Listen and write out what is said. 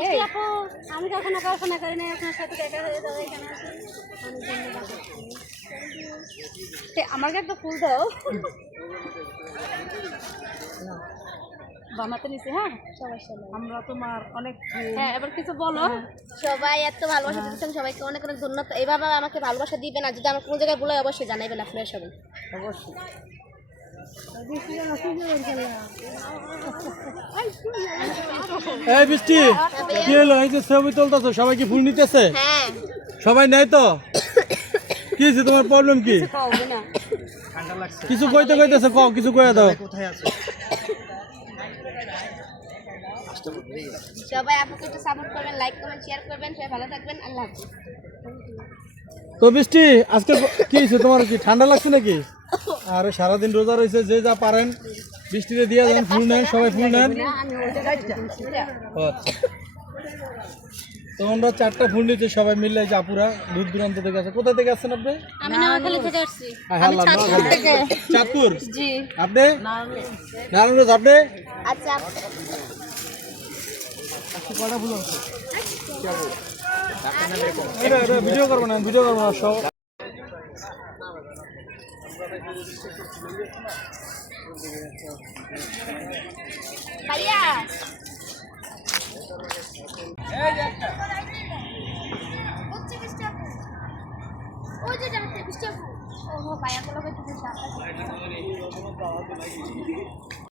এই আপু আমি কখনো কল্পনা করি না আপনার সাথে দেখা হয়ে যাবে এখানে আমাকে একটা ফুল দাও বানাতে নিছে। হ্যাঁ আমরা তোমার অনেক হ্যাঁ এবার কিছু বলো। সবাই এত ভালোবাসা দিচ্ছেন, সবাইকে অনেক অনেক ধন্যবাদ। এইভাবে আমাকে ভালোবাসা দিবেন, আর যদি আমার কোনো জায়গায় ভুল হয় অবশ্যই জানাইবেন আপনারা সবাই। অবশ্যই এই বৃষ্টি কি হলো? এই যে ছবি তুলতেছো, সবাই কি ফুল নিতেছে? হ্যাঁ সবাই নেয় তো? কি হয়েছে, তোমার প্রবলেম কি? কিছু কইতে কইতেছে, কও কিছু কইয়া দাও। সবাই আপনাকে একটু সাপোর্ট করবেন, লাইক কমেন্ট শেয়ার করবেন। সবাই ভালো থাকবেন, আল্লাহ হাফেজ। তো বৃষ্টি আজকে কি হয়েছে, তোমার কি ঠান্ডা লাগছে নাকি? আরে সারাদিন রোজা রয়েছে, যে যা পারেন বৃষ্টিতে দিয়ে দেন, ফুল নেন, সবাই ফুল নেন। তো আমরা 4টা ফুল নিতে সবাই মিলে, যে আপুরা দূর দূরান্ত থেকে আছে। কোথা থেকে আসছেন আপনি? আমি নোয়াখালী থেকে আসছি। চাঁদপুর। জি আপনি? নারায়ণগঞ্জ। আপনি? আচ্ছা কটা ফুল আছে? ভিডিও করবো না, ভিডিও করবো না সব। ভাইয়া ওই যে যাচ্ছে বৃষ্টি আপু। ও ভাইয়া গুলোকে একটু